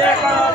জয়